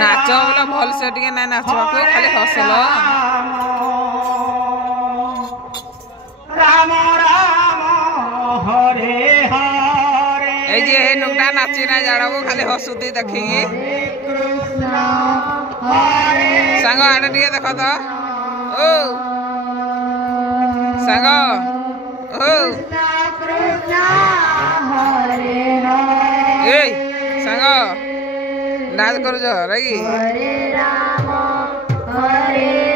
नाच बोला भल से टिके ना नाच को खाली हसल राम राम हरे हरे ए जे हे नुकटा नाची ना जाड़ा को खाली हसुती देखिए सांग आने टिके देख तो ओ सांग ओ ए सांग नाच करू जो रही हरे राम हरे